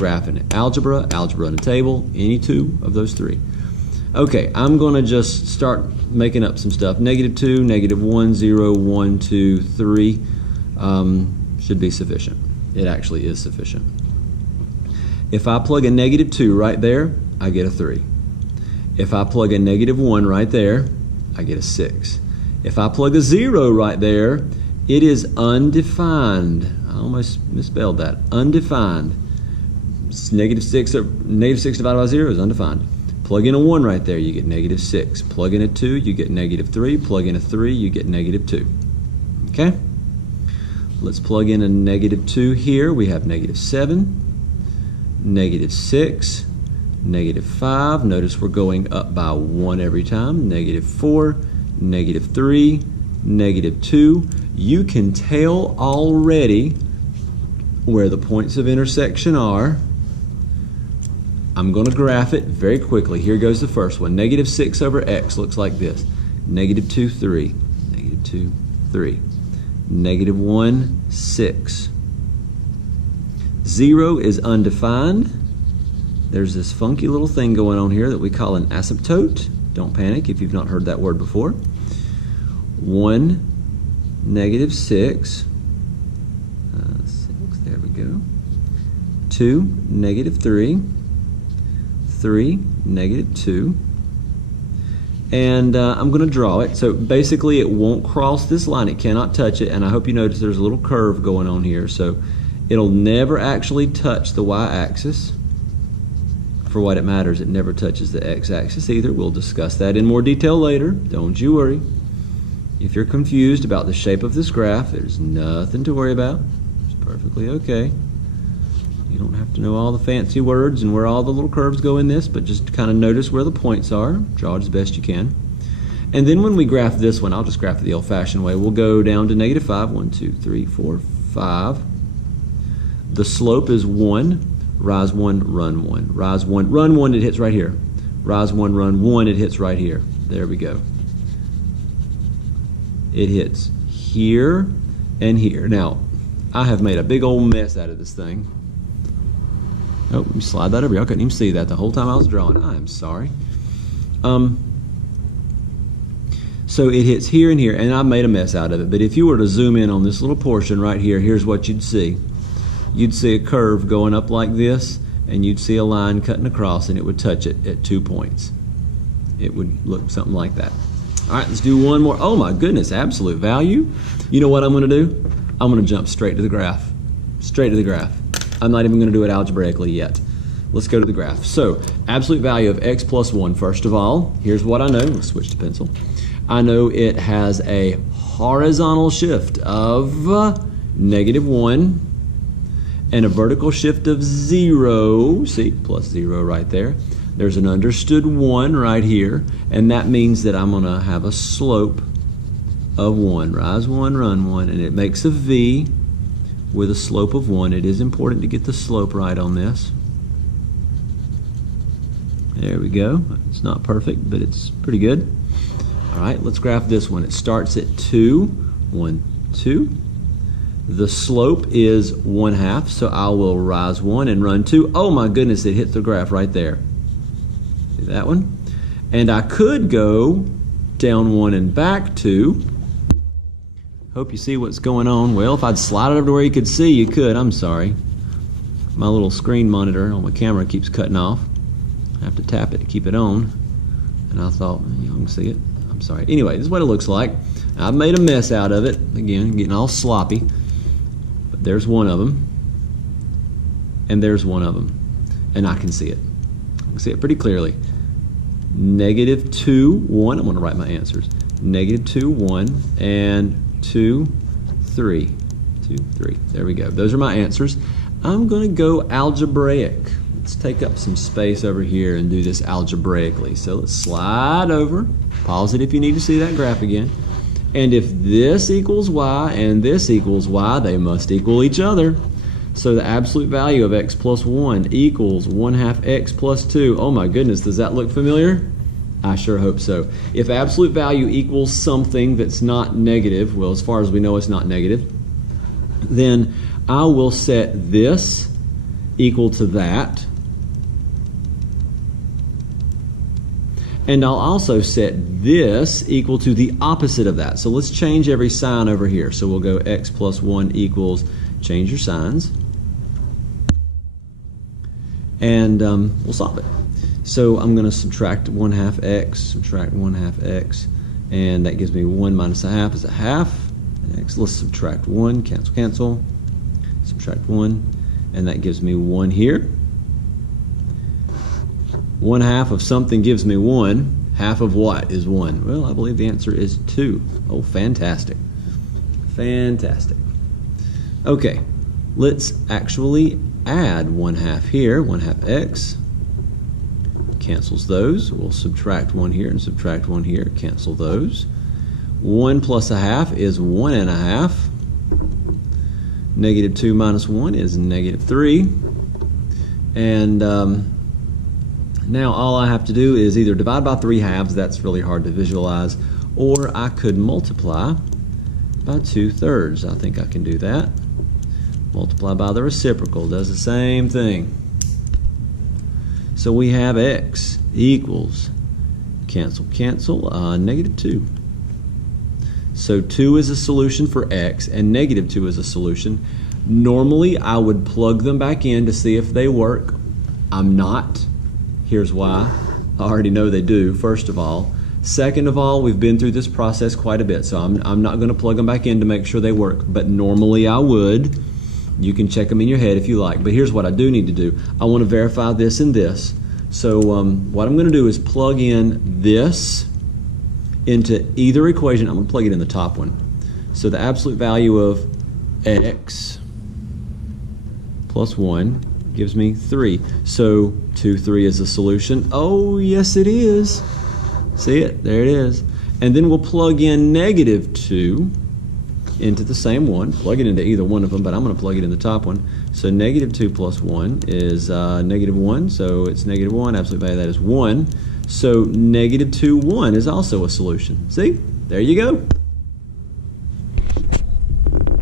graphing it. Algebra, algebra in a table, any two of those three. Okay, I'm going to just start making up some stuff. -2, -1, 0, 1, 2, 3 should be sufficient. It actually is sufficient. If I plug a -2 right there, I get a 3. If I plug a -1 right there, I get a 6. If I plug a 0 right there, it is undefined. I almost misspelled that. Undefined. -6 divided by 0 is undefined. Plug in a 1 right there, you get -6. Plug in a 2, you get -3. Plug in a 3, you get -2. Okay? Let's plug in a -2 here. We have -7, -6, -5. Notice we're going up by 1 every time. -4, -3, -2. You can tell already where the points of intersection are. I'm going to graph it very quickly. Here goes the first one. -6 over x looks like this. -2, 3. -2, 3. -1, 6. 0 is undefined. There's this funky little thing going on here that we call an asymptote. Don't panic if you've not heard that word before. 1, -6. 6, there we go. 2, -3. 3, -2. And I'm going to draw it. So basically it won't cross this line. It cannot touch it. And I hope you notice there's a little curve going on here. So it'll never actually touch the y-axis. For what it matters, it never touches the x-axis either. We'll discuss that in more detail later. Don't you worry. If you're confused about the shape of this graph, there's nothing to worry about. It's perfectly okay. You don't have to know all the fancy words and where all the little curves go in this, but just kind of notice where the points are. Draw it as best you can. And then when we graph this one, I'll just graph it the old-fashioned way. We'll go down to -5. 1, 2, 3, 4, 5. The slope is 1. Rise 1, run 1. Rise 1, run 1, it hits right here. Rise 1, run 1, it hits right here. There we go. It hits here and here. Now, I have made a big old mess out of this thing. Oh, let me slide that over here. I couldn't even see that the whole time I was drawing. I am sorry. So it hits here and here, and I made a mess out of it. But if you were to zoom in on this little portion right here, here's what you'd see. You'd see a curve going up like this, and you'd see a line cutting across, and it would touch it at 2 points. It would look something like that. All right, let's do one more. Oh my goodness, absolute value. You know what I'm going to do? I'm going to jump straight to the graph. Straight to the graph. I'm not even going to do it algebraically yet. Let's go to the graph. So, absolute value of x plus 1. First of all, here's what I know. Let's switch to pencil. I know it has a horizontal shift of -1 and a vertical shift of 0. See, plus 0 right there. There's an understood 1 right here, and that means that I'm going to have a slope of 1. Rise 1, run 1, and it makes a V with a slope of 1. It is important to get the slope right on this. There we go. It's not perfect, but it's pretty good. All right, let's graph this one. It starts at 2, 1, 2. The slope is 1/2, so I will rise 1 and run 2. Oh my goodness, it hit the graph right there. See that one? And I could go down 1 and back 2. Hope you see what's going on. Well, if I'd slide it over to where you could see, you could. I'm sorry. My little screen monitor on my camera keeps cutting off. I have to tap it to keep it on. And I thought, y'all can see it. I'm sorry. Anyway, this is what it looks like. I've made a mess out of it. Again, getting all sloppy. But there's one of them. And there's one of them. And I can see it. I can see it pretty clearly. -2, 1. I'm going to write my answers. -2, 1, and 2, 3. 2, 3. There we go. Those are my answers. I'm going to go algebraic. Let's take up some space over here and do this algebraically. So let's slide over. Pause it if you need to see that graph again. And if this equals y and this equals y, they must equal each other. So the absolute value of x plus 1 equals 1/2 x plus 2. Oh my goodness, does that look familiar? I sure hope so. If absolute value equals something that's not negative, well, as far as we know it's not negative, then I will set this equal to that. And I'll also set this equal to the opposite of that. So let's change every sign over here. So we'll go x plus 1 equals, change your signs, and we'll solve it. So I'm going to subtract 1/2 x, subtract 1/2 x, and that gives me 1 minus 1/2 is 1/2 x. Let's subtract 1, cancel, cancel, subtract 1, and that gives me 1 here. 1/2 of something gives me 1. Half of what is 1? Well, I believe the answer is 2. Oh, fantastic. Fantastic. Okay, let's actually add 1/2 here. 1/2 x cancels those. We'll subtract 1 here and subtract 1 here. Cancel those. 1 plus 1/2 is 1 1/2. Negative 2 minus 1 is negative 3. And now all I have to do is either divide by 3/2, that's really hard to visualize, or I could multiply by 2/3. I think I can do that. Multiply by the reciprocal, does the same thing. So we have x equals, cancel, cancel, negative 2. So 2 is a solution for x, and negative 2 is a solution. Normally, I would plug them back in to see if they work. I'm not. Here's why. I already know they do, first of all. Second of all, we've been through this process quite a bit, so I'm not going to plug them back in to make sure they work, but normally I would. You can check them in your head if you like, but here's what I do need to do. I want to verify this and this. So what I'm going to do is plug in this into either equation. I'm going to plug it in the top one. So the absolute value of x plus 1 gives me 3. So 2, 3 is a solution. Oh, yes it is. See it? There it is. And then we'll plug in negative 2 into the same one. Plug it into either one of them, but I'm going to plug it in the top one. So negative 2 plus 1 is negative 1. So it's negative 1. Absolute value of that is 1. So negative 2, 1 is also a solution. See? There you go.